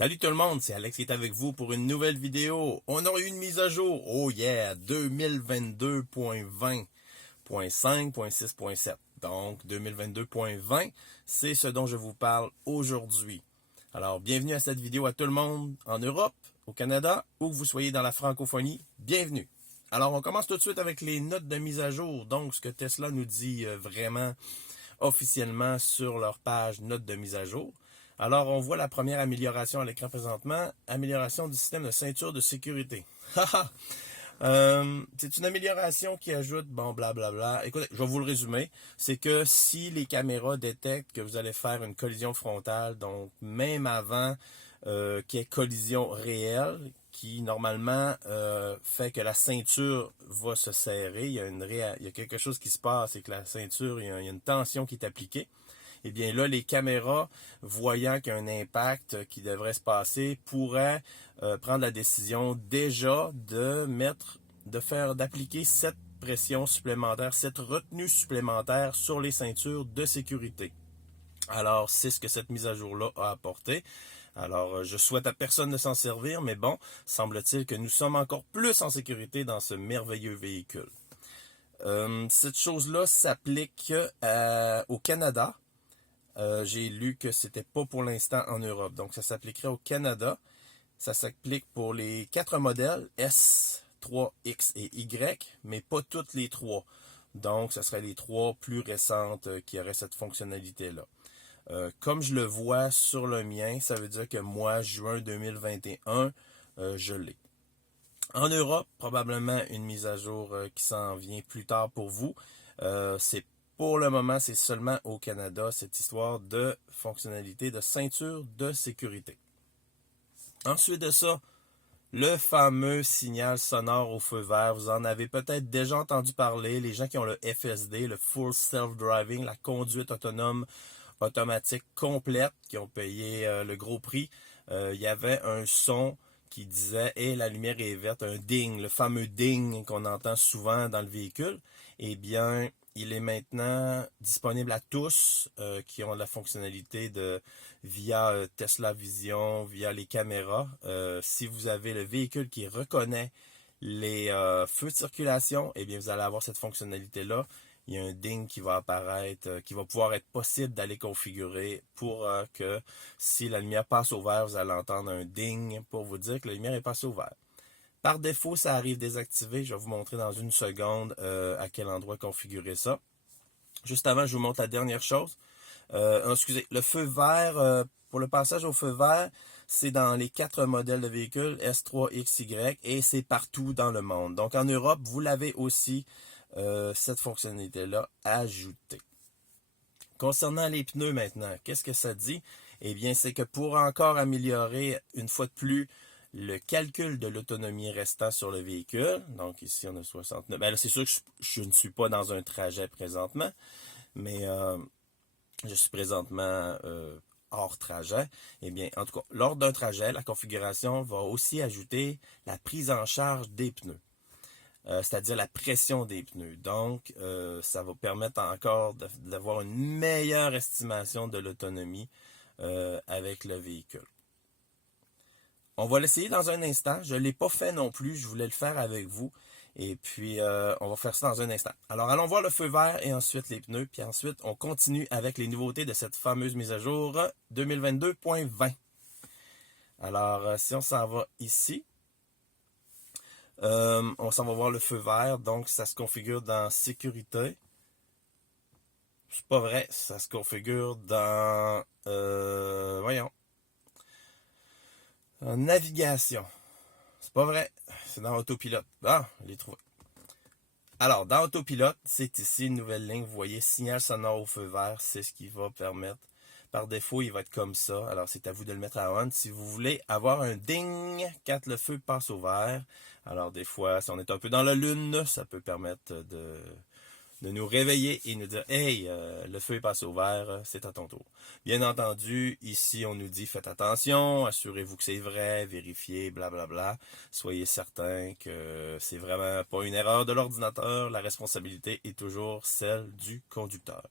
Salut tout le monde, c'est Alex qui est avec vous pour une nouvelle vidéo. On a eu une mise à jour, oh yeah, 2022.20.5.6.7. Donc 2022.20, c'est ce dont je vous parle aujourd'hui. Alors bienvenue à cette vidéo à tout le monde en Europe, au Canada, où que vous soyez dans la francophonie, bienvenue. Alors on commence tout de suite avec les notes de mise à jour, donc ce que Tesla nous dit vraiment officiellement sur leur page notes de mise à jour. Alors, on voit la première amélioration à l'écran présentement, amélioration du système de ceinture de sécurité. C'est une amélioration qui ajoute, bon, blablabla. Écoutez, je vais vous le résumer. C'est que si les caméras détectent que vous allez faire une collision frontale, donc même avant qu'il y ait collision réelle, qui normalement fait que la ceinture va se serrer, il y a quelque chose qui se passe, c'est que la ceinture, il y a une tension qui est appliquée. Eh bien là, les caméras, voyant qu'il y a un impact qui devrait se passer, pourraient prendre la décision déjà d'appliquer cette pression supplémentaire, cette retenue supplémentaire sur les ceintures de sécurité. Alors, c'est ce que cette mise à jour-là a apporté. Alors, je souhaite à personne de s'en servir, mais bon, semble-t-il que nous sommes encore plus en sécurité dans ce merveilleux véhicule. Cette chose-là s'applique au Canada. J'ai lu que c'était pas pour l'instant en Europe. Donc, ça s'appliquerait au Canada. Ça s'applique pour les 4 modèles, S, 3, X et Y, mais pas toutes les 3. Donc, ce serait les 3 plus récentes qui auraient cette fonctionnalité-là. Comme je le vois sur le mien, ça veut dire que moi, juin 2021, je l'ai. En Europe, probablement une mise à jour qui s'en vient plus tard pour vous. Pour le moment, c'est seulement au Canada, cette histoire de fonctionnalité de ceinture de sécurité. Ensuite de ça, le fameux signal sonore au feu vert. Vous en avez peut-être déjà entendu parler. Les gens qui ont le FSD, le Full Self-Driving, la conduite autonome automatique complète, qui ont payé le gros prix. Il y avait un son qui disait « Hey, la lumière est verte », un ding, le fameux ding qu'on entend souvent dans le véhicule. Eh bien, il est maintenant disponible à tous qui ont la fonctionnalité via Tesla Vision, via les caméras. Si vous avez le véhicule qui reconnaît les feux de circulation, eh bien vous allez avoir cette fonctionnalité-là. Il y a un ding qui va apparaître, qui va pouvoir être possible d'aller configurer pour que si la lumière passe au vert, vous allez entendre un ding pour vous dire que la lumière est passée au vert. Par défaut, ça arrive désactivé. Je vais vous montrer dans une seconde à quel endroit configurer ça. Juste avant, je vous montre la dernière chose. Excusez, le feu vert, pour le passage au feu vert, c'est dans les 4 modèles de véhicules, S3, XY, et c'est partout dans le monde. Donc en Europe, vous l'avez aussi, cette fonctionnalité-là, ajoutée. Concernant les pneus maintenant, qu'est-ce que ça dit? Eh bien, c'est que pour encore améliorer, une fois de plus, le calcul de l'autonomie restant sur le véhicule, donc ici on a 69, ben là c'est sûr que je ne suis pas dans un trajet présentement, mais je suis présentement hors trajet. Eh bien, en tout cas, lors d'un trajet, la configuration va aussi ajouter la prise en charge des pneus. C'est-à-dire la pression des pneus. Donc, ça va permettre encore d'avoir une meilleure estimation de l'autonomie avec le véhicule. On va l'essayer dans un instant. Je ne l'ai pas fait non plus. Je voulais le faire avec vous. Et puis, on va faire ça dans un instant. Alors, allons voir le feu vert et ensuite les pneus. Puis ensuite, on continue avec les nouveautés de cette fameuse mise à jour 2022.20. Alors, si on s'en va ici, on s'en va voir le feu vert. Donc, ça se configure dans sécurité. C'est pas vrai. Ça se configure dans... voyons. En navigation. C'est pas vrai. C'est dans autopilote. Ah, je l'ai trouvé. Alors, dans autopilote, c'est ici une nouvelle ligne. Vous voyez, signal sonore au feu vert. C'est ce qui va permettre. Par défaut, il va être comme ça. Alors, c'est à vous de le mettre à on. Si vous voulez avoir un ding quand le feu passe au vert. Alors, des fois, si on est un peu dans la lune, ça peut permettre de nous réveiller et nous dire « Hey, le feu est passé au vert, c'est à ton tour. » Bien entendu, ici, on nous dit « Faites attention, assurez-vous que c'est vrai, vérifiez, blablabla. Soyez certain que c'est vraiment pas une erreur de l'ordinateur. La responsabilité est toujours celle du conducteur. »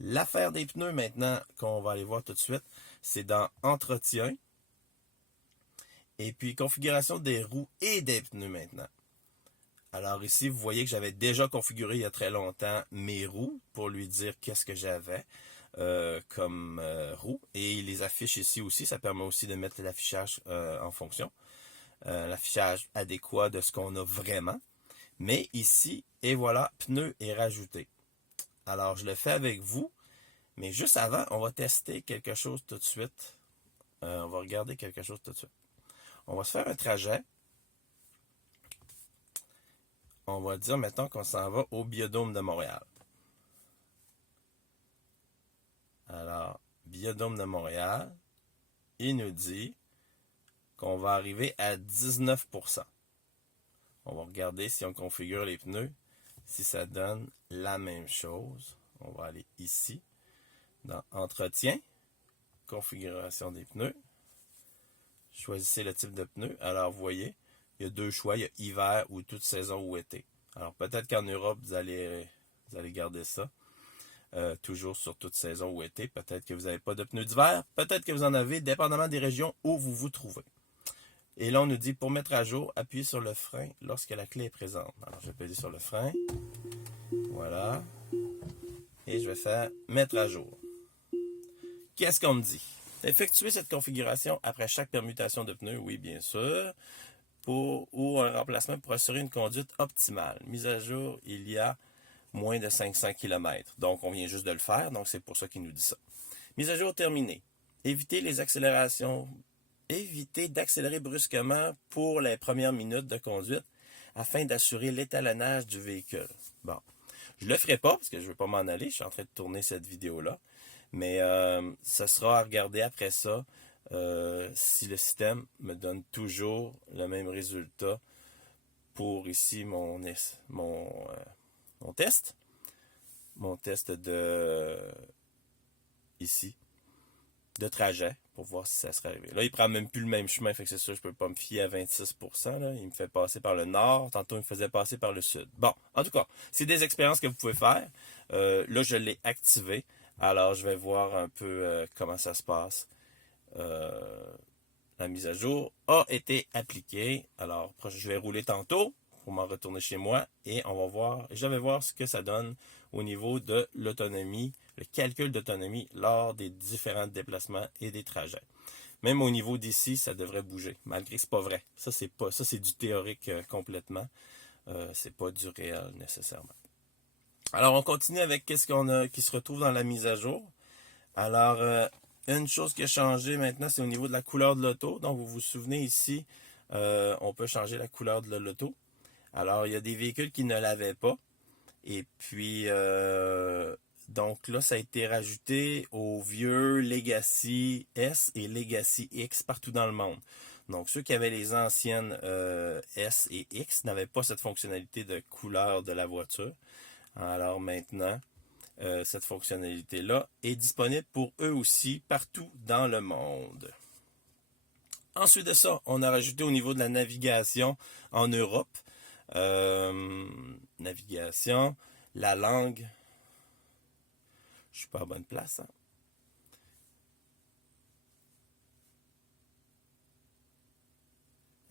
L'affaire des pneus maintenant, qu'on va aller voir tout de suite, c'est dans « Entretien ». Et puis, configuration des roues et des pneus maintenant. Alors ici, vous voyez que j'avais déjà configuré il y a très longtemps mes roues pour lui dire qu'est-ce que j'avais comme roues. Et il les affiche ici aussi. Ça permet aussi de mettre l'affichage en fonction. L'affichage adéquat de ce qu'on a vraiment. Mais ici, et voilà, pneus est rajouté. Alors, je le fais avec vous. Mais juste avant, on va tester quelque chose tout de suite. On va regarder quelque chose tout de suite. On va se faire un trajet. On va dire maintenant qu'on s'en va au Biodôme de Montréal. Alors, Biodôme de Montréal, il nous dit qu'on va arriver à 19%. On va regarder si on configure les pneus, si ça donne la même chose. On va aller ici, dans Entretien, Configuration des pneus. Choisissez le type de pneu. Alors, vous voyez, il y a deux choix. Il y a hiver ou toute saison ou été. Alors, peut-être qu'en Europe, vous allez garder ça. Toujours sur toute saison ou été. Peut-être que vous n'avez pas de pneus d'hiver. Peut-être que vous en avez, dépendamment des régions où vous vous trouvez. Et là, on nous dit, pour mettre à jour, appuyez sur le frein lorsque la clé est présente. Alors, je vais appuyer sur le frein. Voilà. Et je vais faire mettre à jour. Qu'est-ce qu'on me dit? Effectuer cette configuration après chaque permutation de pneus, oui, bien sûr, ou un remplacement pour assurer une conduite optimale. Mise à jour, il y a moins de 500 km. Donc, on vient juste de le faire, donc c'est pour ça qu'il nous dit ça. Mise à jour terminée. Évitez les accélérations. Évitez d'accélérer brusquement pour les premières minutes de conduite afin d'assurer l'étalonnage du véhicule. Bon, je ne le ferai pas parce que je ne veux pas m'en aller. Je suis en train de tourner cette vidéo-là. Mais ça sera à regarder après ça si le système me donne toujours le même résultat pour ici mon test. Mon test de ici de trajet pour voir si ça serait arrivé. Là, il prend même plus le même chemin, fait que c'est sûr, je peux pas me fier à 26%. Là. Il me fait passer par le nord, tantôt il me faisait passer par le sud. Bon, en tout cas, c'est des expériences que vous pouvez faire. Là, je l'ai activé. Alors, je vais voir un peu comment ça se passe. La mise à jour a été appliquée. Alors, je vais rouler tantôt pour m'en retourner chez moi et on va voir. Je vais voir ce que ça donne au niveau de l'autonomie, le calcul d'autonomie lors des différents déplacements et des trajets. Même au niveau d'ici, ça devrait bouger, malgré que c'est pas vrai. Ça, c'est du théorique complètement. C'est pas du réel nécessairement. Alors, on continue avec qu'est-ce qu'on a qui se retrouve dans la mise à jour. Alors, une chose qui a changé maintenant, c'est au niveau de la couleur de l'auto. Donc, vous vous souvenez ici, on peut changer la couleur de l'auto. Alors, il y a des véhicules qui ne l'avaient pas. Et puis, donc là, ça a été rajouté aux vieux Legacy S et Legacy X partout dans le monde. Donc, ceux qui avaient les anciennes S et X n'avaient pas cette fonctionnalité de couleur de la voiture. Alors maintenant, cette fonctionnalité-là est disponible pour eux aussi partout dans le monde. Ensuite de ça, on a rajouté au niveau de la navigation en Europe. Navigation, la langue. Je suis pas à bonne place. Hein?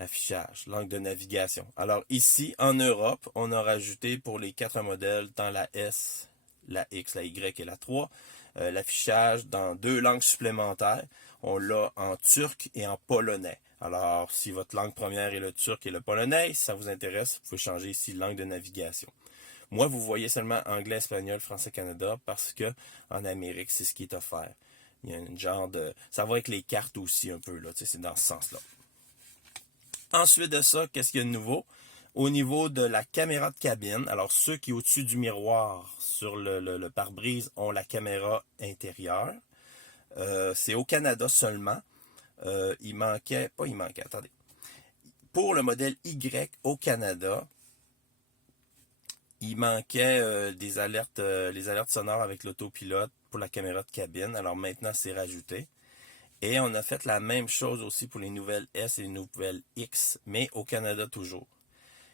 Affichage, langue de navigation. Alors ici, en Europe, on a rajouté pour les 4 modèles, tant la S, la X, la Y et la 3, l'affichage dans 2 langues supplémentaires. On l'a en turc et en polonais. Alors, si votre langue première est le turc et le polonais, si ça vous intéresse, vous pouvez changer ici langue de navigation. Moi, vous voyez seulement anglais, espagnol, français, Canada, parce que en Amérique, c'est ce qui est offert. Il y a une genre de... Ça va avec les cartes aussi un peu, là, tu sais, c'est dans ce sens-là. Ensuite de ça, qu'est-ce qu'il y a de nouveau? Au niveau de la caméra de cabine, alors ceux qui au-dessus du miroir sur le pare-brise ont la caméra intérieure. C'est au Canada seulement. Attendez. Pour le modèle Y au Canada, il manquait les alertes sonores avec l'autopilote pour la caméra de cabine. Alors maintenant, c'est rajouté. Et on a fait la même chose aussi pour les nouvelles S et les nouvelles X, mais au Canada toujours.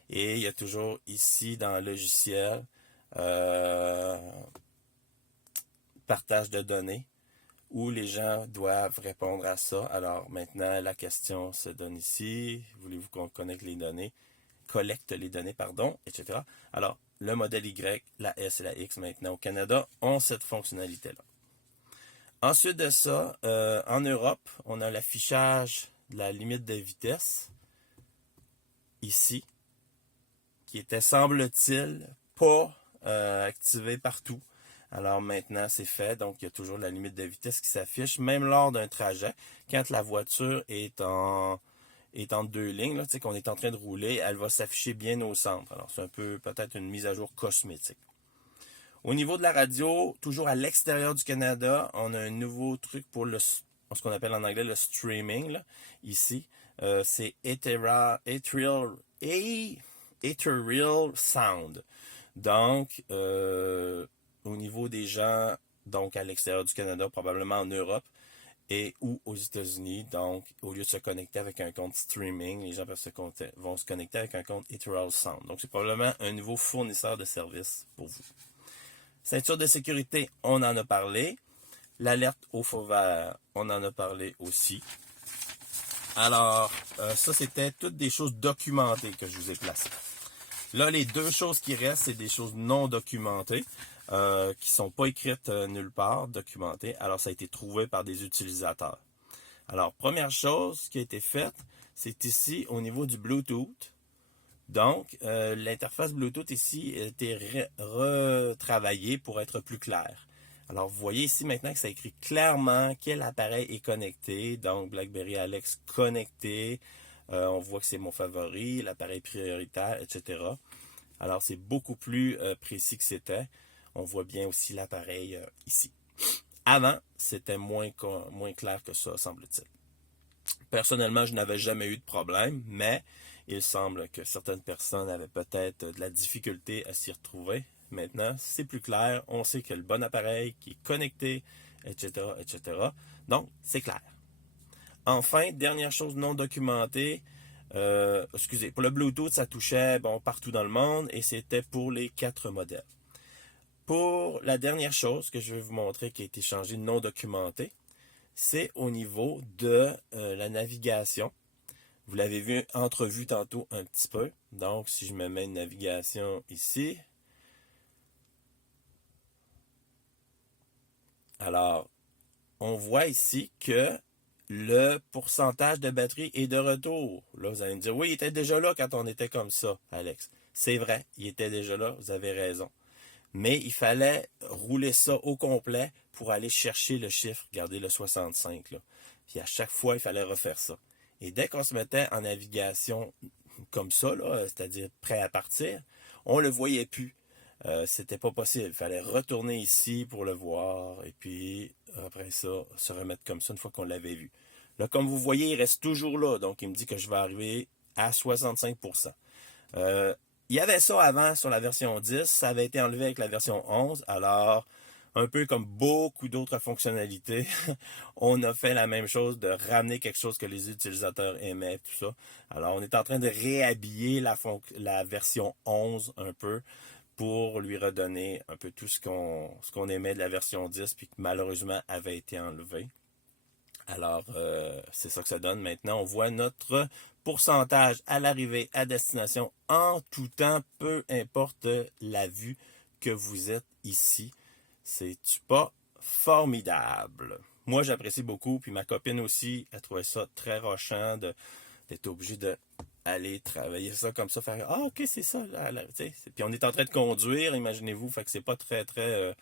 Et il y a toujours ici dans le logiciel partage de données où les gens doivent répondre à ça. Alors maintenant, la question se donne ici. Voulez-vous qu'on collecte les données, etc. Alors, le modèle Y, la S et la X maintenant au Canada ont cette fonctionnalité-là. Ensuite de ça, en Europe, on a l'affichage de la limite de vitesse, ici, qui était, semble-t-il, pas activé partout. Alors maintenant, c'est fait. Donc, il y a toujours la limite de vitesse qui s'affiche, même lors d'un trajet. Quand la voiture est en deux lignes, là, qu'on est en train de rouler, elle va s'afficher bien au centre. Alors, c'est un peu peut-être une mise à jour cosmétique. Au niveau de la radio, toujours à l'extérieur du Canada, on a un nouveau truc pour ce qu'on appelle en anglais le streaming, là, ici. C'est Ethereal Sound. Donc, au niveau des gens, donc à l'extérieur du Canada, probablement en Europe et ou aux États-Unis, donc au lieu de se connecter avec un compte streaming, les gens vont se connecter avec un compte Ethereal Sound. Donc, c'est probablement un nouveau fournisseur de services pour vous. Ceinture de sécurité, on en a parlé. L'alerte au feu vert, on en a parlé aussi. Alors, ça, c'était toutes des choses documentées que je vous ai placées. Là, les deux choses qui restent, c'est des choses non documentées, qui sont pas écrites nulle part, documentées. Alors, ça a été trouvé par des utilisateurs. Alors, première chose qui a été faite, c'est ici au niveau du Bluetooth. Donc, l'interface Bluetooth ici a été retravaillée pour être plus claire. Alors, vous voyez ici maintenant que ça écrit clairement quel appareil est connecté. Donc, BlackBerry Alex connecté. On voit que c'est mon favori, l'appareil prioritaire, etc. Alors, c'est beaucoup plus précis que c'était. On voit bien aussi l'appareil ici. Avant, c'était moins clair que ça, semble-t-il. Personnellement, je n'avais jamais eu de problème, mais il semble que certaines personnes avaient peut-être de la difficulté à s'y retrouver. Maintenant, c'est plus clair. On sait qu'il y a le bon appareil qui est connecté, etc., etc. Donc, c'est clair. Enfin, dernière chose non documentée, pour le Bluetooth, ça touchait partout dans le monde et c'était pour les 4 modèles. Pour la dernière chose que je vais vous montrer qui a été changée non documentée, c'est au niveau de la navigation. Vous l'avez vu, entrevu tantôt un petit peu. Donc, si je me mets une navigation ici, alors, on voit ici que le pourcentage de batterie est de retour. Là, vous allez me dire, oui, il était déjà là quand on était comme ça, Alex. C'est vrai, il était déjà là, vous avez raison. Mais il fallait rouler ça au complet pour aller chercher le chiffre. Regardez le 65, là. Puis à chaque fois, il fallait refaire ça. Et dès qu'on se mettait en navigation comme ça, là, c'est-à-dire prêt à partir, on le voyait plus. C'était pas possible. Il fallait retourner ici pour le voir et puis après ça, se remettre comme ça une fois qu'on l'avait vu. Là, comme vous voyez, il reste toujours là. Donc, il me dit que je vais arriver à 65%. Il y avait ça avant sur la version 10. Ça avait été enlevé avec la version 11. Alors, un peu comme beaucoup d'autres fonctionnalités, on a fait la même chose, de ramener quelque chose que les utilisateurs aimaient, tout ça. Alors, on est en train de réhabiller la version 11 un peu pour lui redonner un peu tout ce qu'on aimait de la version 10 puis que malheureusement avait été enlevé. Alors, c'est ça que ça donne. Maintenant, on voit notre pourcentage à l'arrivée à destination en tout temps, peu importe la vue que vous êtes ici. C'est-tu pas formidable? Moi, j'apprécie beaucoup, puis ma copine aussi, elle trouvait ça très rochant d'être obligé d'aller travailler ça comme ça, faire « Ah, ok, c'est ça. » Puis on est en train de conduire, imaginez-vous, fait que c'est pas très, très...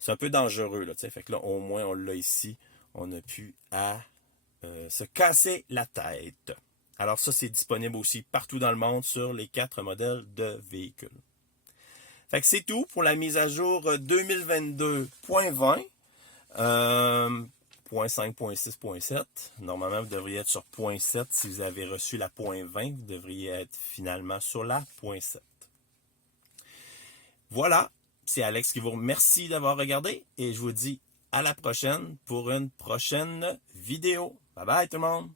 c'est un peu dangereux, là, fait que là, au moins, on l'a ici. On a pu se casser la tête. Alors ça, c'est disponible aussi partout dans le monde sur les 4 modèles de véhicules. Fait que c'est tout pour la mise à jour 2022.20. 0.5.6.7. Normalement, vous devriez être sur 0.7. Si vous avez reçu la 0.20, vous devriez être finalement sur la 0.7. Voilà, c'est Alex qui vous remercie d'avoir regardé et je vous dis à la prochaine pour une prochaine vidéo. Bye bye tout le monde!